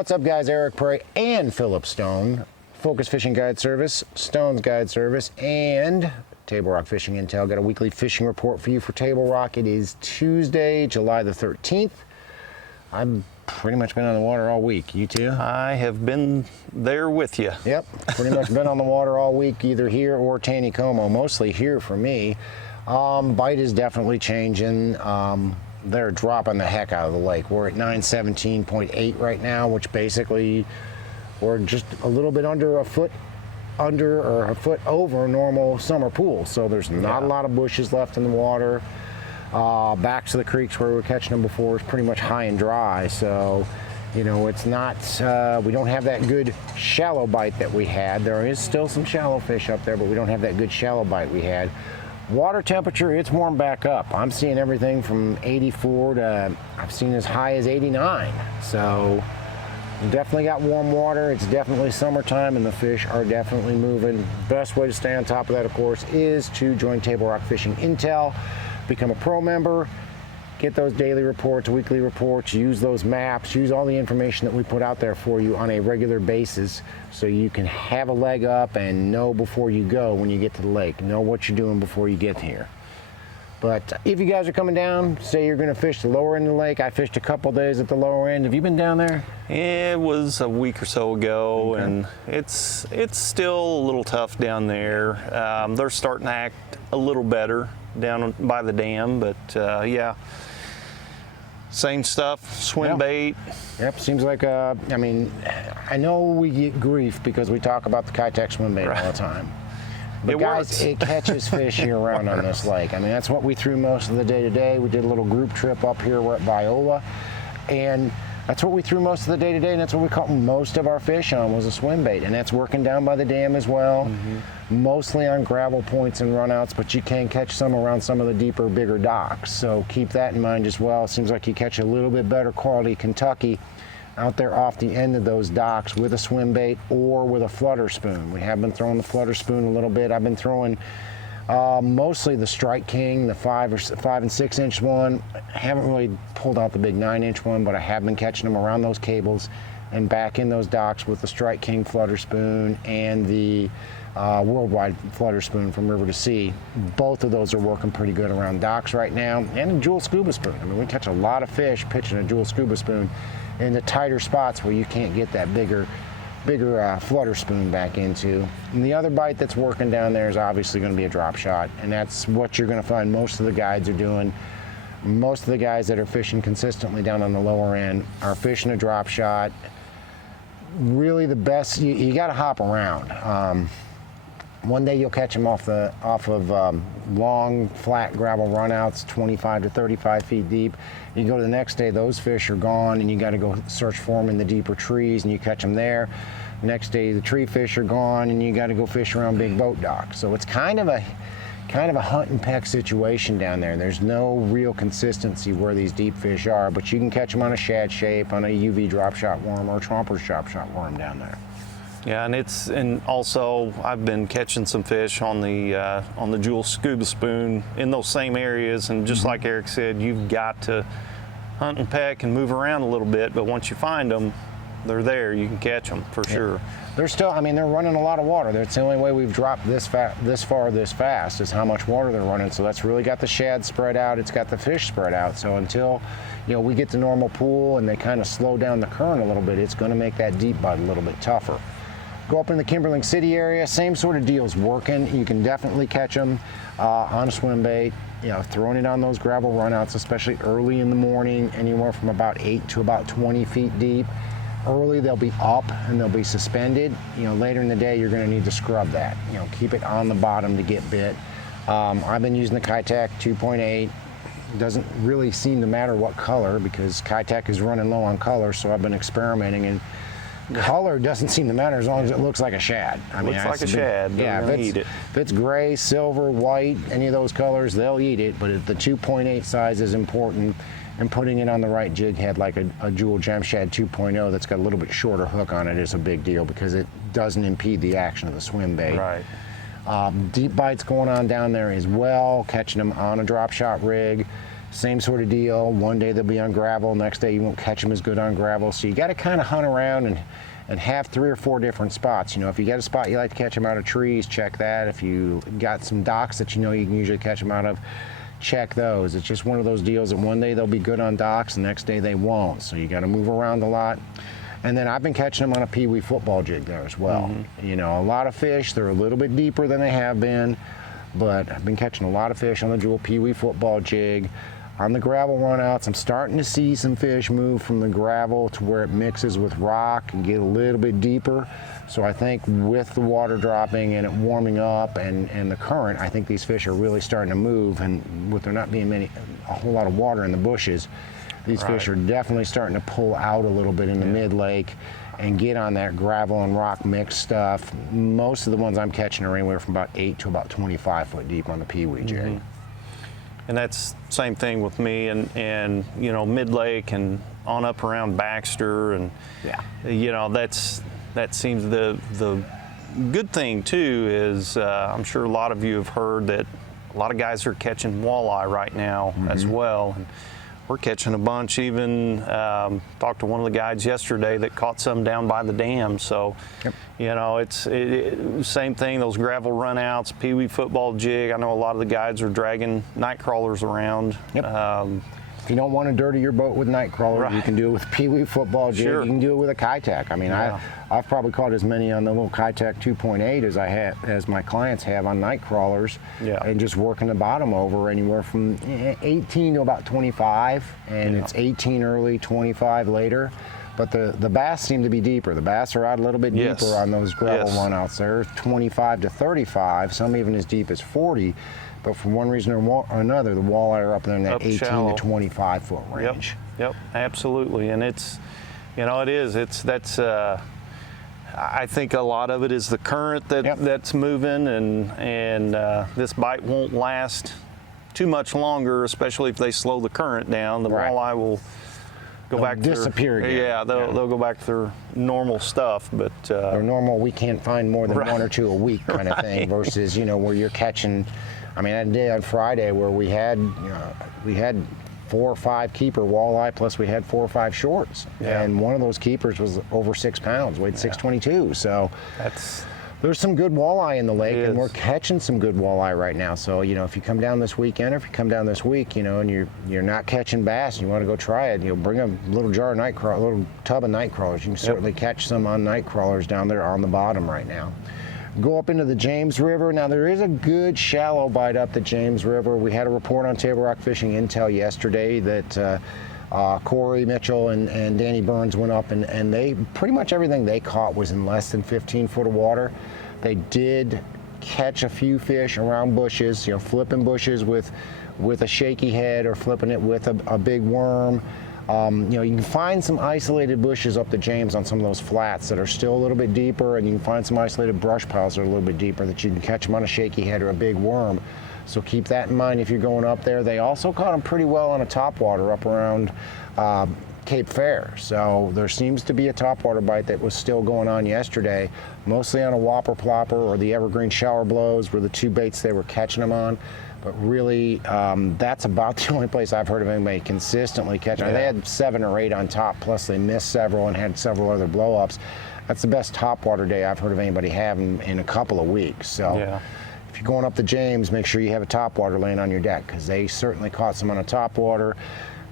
What's up, guys? Eric Prey and Philip Stone, Focus Fishing Guide Service, Stone's Guide Service, and Table Rock Fishing Intel. Got a weekly fishing report for you for Table Rock. It is Tuesday, July the 13th. I've pretty much been on the water all week. You too? I have been there with you. Yep, pretty much been on the water all week, either here or Taneycomo. Mostly here for me. Bite is definitely changing. They're dropping the heck out of the lake. We're at 917.8 right now, which basically we're just a little bit under a foot under or a foot over normal summer pool. So there's not a lot of bushes left in the water. Back to the creeks where we were catching them before is pretty much high and dry. So, you know, it's not, we don't have that good shallow bite that we had. There is still some shallow fish up there, but we don't have that good shallow bite we had. Water temperature, it's warmed back up. I'm seeing everything from 84 to I've seen as high as 89. So definitely got warm water. It's definitely summertime and the fish are definitely moving. Best way to stay on top of that, of course, is to join Table Rock Fishing Intel, become a pro member, get those daily reports, weekly reports, use those maps, use all the information that we put out there for you on a regular basis so you can have a leg up and know before you go when you get to the lake, know what you're doing before you get here. But if you guys are coming down, say you're going to fish the lower end of the lake. I fished a couple days at the lower end. Have you been down there? It was a week or so ago, and it's still a little tough down there. They're starting to act a little better down by the dam, but yeah. Same stuff, swim bait. Yep, seems like, I mean, I know we get grief because we talk about the Kitech swim bait all the time. But guys, it catches fish year-round on this lake. I mean, that's what we threw most of the day today. We did a little group trip up here. We're at Viola, and that's what we threw most of the day today, and that's what we caught most of our fish on was a swim bait, and that's working down by the dam as well. Mostly on gravel points and runouts, but you can catch some around some of the deeper, bigger docks. So keep that in mind as well. It seems like you catch a little bit better quality Kentucky out there off the end of those docks with a swim bait or with a flutter spoon. We have been throwing the flutter spoon a little bit. I've been throwing mostly the Strike King, the 5 and 6 inch one. I haven't really pulled out the big 9-inch one, but I have been catching them around those cables and back in those docks with the Strike King flutter spoon and the Worldwide flutter spoon from River to Sea. Both of those are working pretty good around docks right now, and a Jewel scuba spoon. I mean, we catch a lot of fish pitching a Jewel scuba spoon in the tighter spots where you can't get that bigger flutter spoon back into. And the other bite that's working down there is obviously going to be a drop shot, and that's what you're going to find most of the guides are doing. Most of the guys that are fishing consistently down on the lower end are fishing a drop shot. Really the best, you got to hop around. One day you'll catch them off of long, flat gravel runouts, 25 to 35 feet deep. You go to the next day, those fish are gone, and you got to go search for them in the deeper trees, and you catch them there. Next day, the tree fish are gone, and you got to go fish around big boat docks. So it's kind of a hunt and peck situation down there. There's no real consistency where these deep fish are, but you can catch them on a shad shape, on a UV drop shot worm, or a tromper's drop shot worm down there. Yeah, and also I've been catching some fish on the Jewel scuba spoon in those same areas, and just like Eric said, you've got to hunt and peck and move around a little bit, but once you find them, they're there. You can catch them for sure. They're still, I mean, they're running a lot of water. That's the only way we've dropped this far this fast is how much water they're running. So that's really got the shad spread out. It's got the fish spread out. So until, you know, we get to normal pool and they kind of slow down the current a little bit, it's going to make that deep bite a little bit tougher. Go up in the Kimberling City area, same sort of deal's working. You can definitely catch them on a swim bait, you know, throwing it on those gravel runouts, especially early in the morning, anywhere from about 8 to about 20 feet deep. Early they'll be up and they'll be suspended. You know, later in the day you're going to need to scrub that. You know, keep it on the bottom to get bit. I've been using the Kitech 2.8. Doesn't really seem to matter what color because Kitech is running low on color, so I've been experimenting, and color doesn't seem to matter as long as it looks like a shad. I mean, looks like a shad. Yeah, if it's gray, silver, white, any of those colors, they'll eat it. But the 2.8 size is important, and putting it on the right jig head like a Jewel Gem Shad 2.0 that's got a little bit shorter hook on it is a big deal because it doesn't impede the action of the swim bait. Right. Deep bites going on down there as well, catching them on a drop shot rig, same sort of deal. One day they'll be on gravel, next day you won't catch them as good on gravel. So you got to kind of hunt around and have 3 or 4 different spots. You know, if you got a spot you like to catch them out of trees, check that. If you got some docks that you know you can usually catch them out of, check those. It's just one of those deals that one day they'll be good on docks, the next day they won't. So you got to move around a lot. And then I've been catching them on a peewee football jig there as well. You know, a lot of fish. They're a little bit deeper than they have been, but I've been catching a lot of fish on the Jewel peewee football jig. On the gravel runouts, I'm starting to see some fish move from the gravel to where it mixes with rock and get a little bit deeper. So I think with the water dropping and it warming up and the current, I think these fish are really starting to move. And with there not being a whole lot of water in the bushes, these fish are definitely starting to pull out a little bit in the mid-lake and get on that gravel and rock mix stuff. Most of the ones I'm catching are anywhere from about 8 to about 25 foot deep on the peewee jig. And that's same thing with me and you know, mid-lake and on up around Baxter, and you know, that seems the good thing too is I'm sure a lot of you have heard that a lot of guys are catching walleye right now as well. And we're catching a bunch. Even talked to one of the guys yesterday that caught some down by the dam. So, you know, it's same thing. Those gravel runouts, peewee football jig. I know a lot of the guys are dragging night crawlers around. If you don't want to dirty your boat with night crawlers, you can do it with peewee football jig. You can do it with a Kitech. I mean, I've probably caught as many on the little Kitech 2.8 as my clients have on night crawlers, and just working the bottom over anywhere from 18 to about 25, and it's 18 early, 25 later. But the bass seem to be deeper. The bass are out a little bit deeper on those gravel runouts. They're 25 to 35, some even as deep as 40. But for one reason or another, the walleye are up there in that 18 to 25 foot range. Yep, absolutely. And it's, you know, that's I think a lot of it is the current that's moving, and this bite won't last too much longer, especially if they slow the current down. The walleye will go back to disappear again. They'll go back to their normal stuff, but their normal, we can't find more than 1 or 2 a week kind of thing, versus, you know, where you're catching. I mean, I had a day on Friday where we had 4 or 5 keeper walleye, plus we had 4 or 5 shorts, and one of those keepers was over 6 pounds, weighed 622. So there's some good walleye in the lake, and we're catching some good walleye right now. So, you know, if you come down this weekend, or if you come down this week, you know, and you're not catching bass and you want to go try it, you know, bring a little jar of night crawler, a little tub of night crawlers. You can certainly catch some on night crawlers down there on the bottom right now. Go up into the James River. Now, there is a good shallow bite up the James River. We had a report on Table Rock Fishing Intel yesterday that Corey Mitchell and Danny Burns went up, and they pretty much everything they caught was in less than 15 foot of water. They did catch a few fish around bushes, you know, flipping bushes with a shaky head, or flipping it with a big worm. You know, you can find some isolated bushes up the James on some of those flats that are still a little bit deeper, and you can find some isolated brush piles that are a little bit deeper that you can catch them on a shaky head or a big worm. So keep that in mind if you're going up there. They also caught them pretty well on a topwater up around Cape Fair. So there seems to be a topwater bite that was still going on yesterday, mostly on a whopper plopper or the evergreen shower blows were the 2 baits they were catching them on. But really, that's about the only place I've heard of anybody consistently catching. They had 7 or 8 on top, plus they missed several and had several other blow-ups. That's the best topwater day I've heard of anybody having in a couple of weeks. So if you're going up the James, make sure you have a topwater laying on your deck, because they certainly caught some on a topwater.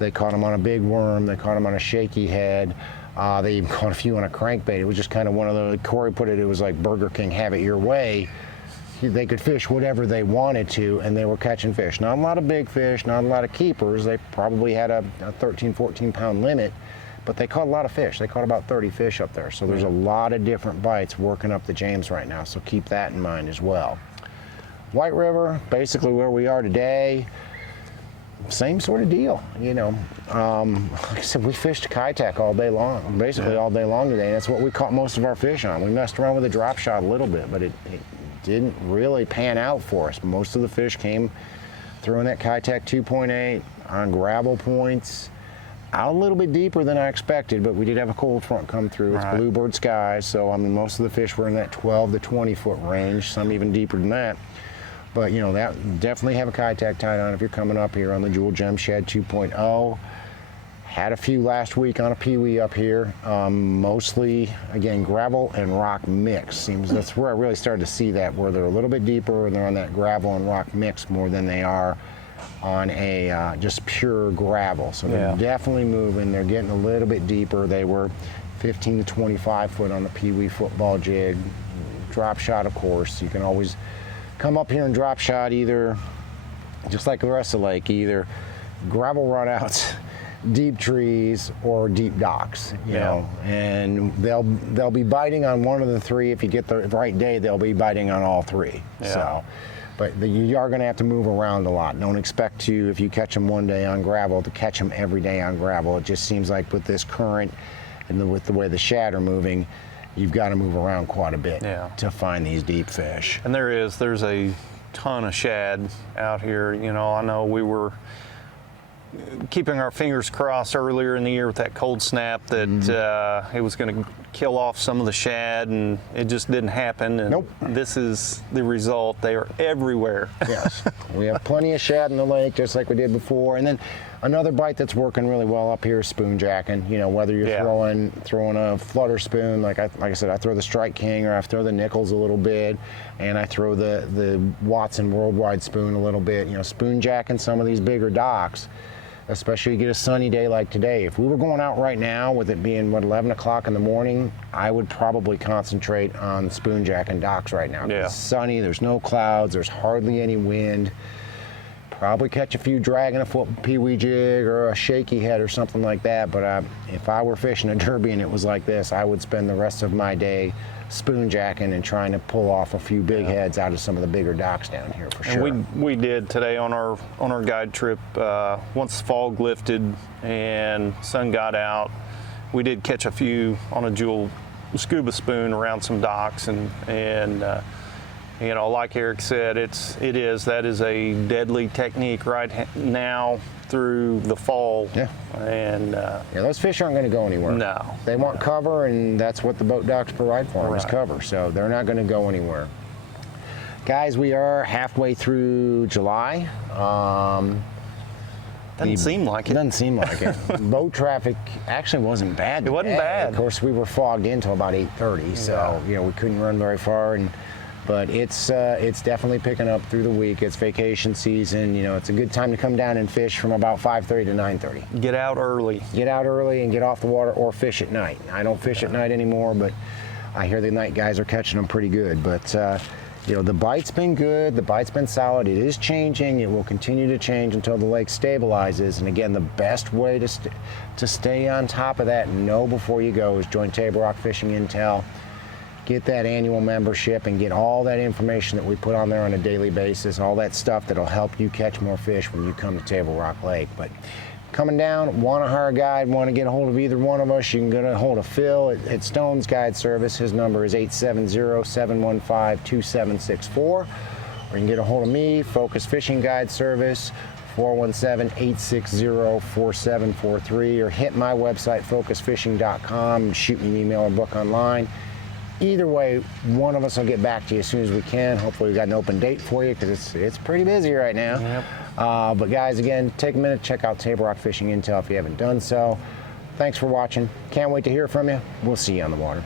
They caught them on a big worm. They caught them on a shaky head. They even caught a few on a crankbait. It was just kind of one of the, Corey put it, it was like Burger King, have it your way. They could fish whatever they wanted to, and they were catching fish. Not a lot of big fish, not a lot of keepers. They probably had a 13, 14 pound limit, but they caught a lot of fish. They caught about 30 fish up there. So there's a lot of different bites working up the James right now, so keep that in mind as well. White River, basically where we are today, same sort of deal, you know. Like I said, we fished Kitech all day long, basically all day long today, and that's what we caught most of our fish on. We messed around with a drop shot a little bit, but it didn't really pan out for us. Most of the fish came through in that Kitech 2.8 on gravel points, out a little bit deeper than I expected, but we did have a cold front come through. It's bluebird skies, so I mean, most of the fish were in that 12 to 20 foot range, some even deeper than that. But you know, that definitely have a Kitech tied on if you're coming up here on the Jewel Gem Shed 2.0. Had a few last week on a peewee up here. Mostly, again, gravel and rock mix. Seems that's where I really started to see that, where they're a little bit deeper and they're on that gravel and rock mix more than they are on a just pure gravel. So they're definitely moving. They're getting a little bit deeper. They were 15 to 25 foot on the peewee football jig. Drop shot, of course. You can always come up here and drop shot either, just like the rest of the lake, either gravel runouts, deep trees, or deep docks, you know, and they'll be biting on one of the three. If you get the right day, they'll be biting on all three. So, but you are going to have to move around a lot. Don't expect to, if you catch them one day on gravel, to catch them every day on gravel. It just seems like with this current and with the way the shad are moving, you've got to move around quite a bit to find these deep fish. And there's a ton of shad out here. You know, I know we were keeping our fingers crossed earlier in the year with that cold snap that it was going to kill off some of the shad, and it just didn't happen. And this is the result. They are everywhere. Yes, we have plenty of shad in the lake, just like we did before. And then another bite that's working really well up here is spoon jacking. You know, whether you're throwing a flutter spoon, like I said, I throw the Strike King, or I throw the Nichols a little bit, and I throw the Watson Worldwide spoon a little bit. You know, spoon jacking some of these bigger docks, especially you get a sunny day like today. If we were going out right now with it being, 11 o'clock in the morning, I would probably concentrate on spoon jacking docks right now. It's sunny, there's no clouds, there's hardly any wind. Probably catch a few dragging a foot peewee jig or a shaky head or something like that. But if I were fishing a derby and it was like this, I would spend the rest of my day spoon jacking and trying to pull off a few big heads out of some of the bigger docks down here for sure. And we did today on our guide trip. Once the fog lifted and sun got out, we did catch a few on a Jewel scuba spoon around some docks, and you know, like Eric said, that is a deadly technique right now through the fall. And those fish aren't going to go anywhere. No, they want cover, and that's what the boat docks provide for them, is cover. So they're not going to go anywhere. Guys, we are halfway through July. Doesn't seem like it. Doesn't seem like it. Boat traffic actually wasn't bad. It wasn't bad. Of course, we were fogged in till about 8:30, so you know, we couldn't run very far. But it's definitely picking up through the week. It's vacation season. You know, it's a good time to come down and fish from about 5:30 to 9:30. Get out early. Get out early and get off the water, or fish at night. I don't fish at night anymore, but I hear the night guys are catching them pretty good. But you know, the bite's been good. The bite's been solid. It is changing. It will continue to change until the lake stabilizes. And again, the best way to stay on top of that and know before you go is join Table Rock Fishing Intel. Get that annual membership and get all that information that we put on there on a daily basis, all that stuff that'll help you catch more fish when you come to Table Rock Lake. But coming down, want to hire a guide, want to get a hold of either one of us, you can get a hold of Phil at Stone's Guide Service. His number is 870-715-2764. Or you can get a hold of me, Focus Fishing Guide Service, 417-860-4743, or hit my website, focusfishing.com, and shoot me an email or book online. Either way, one of us will get back to you as soon as we can. Hopefully we've got an open date for you, because it's pretty busy right now. But guys, again, take a minute, check out Table Rock Fishing Intel if you haven't done so. Thanks for watching. Can't wait to hear from you. We'll see you on the water.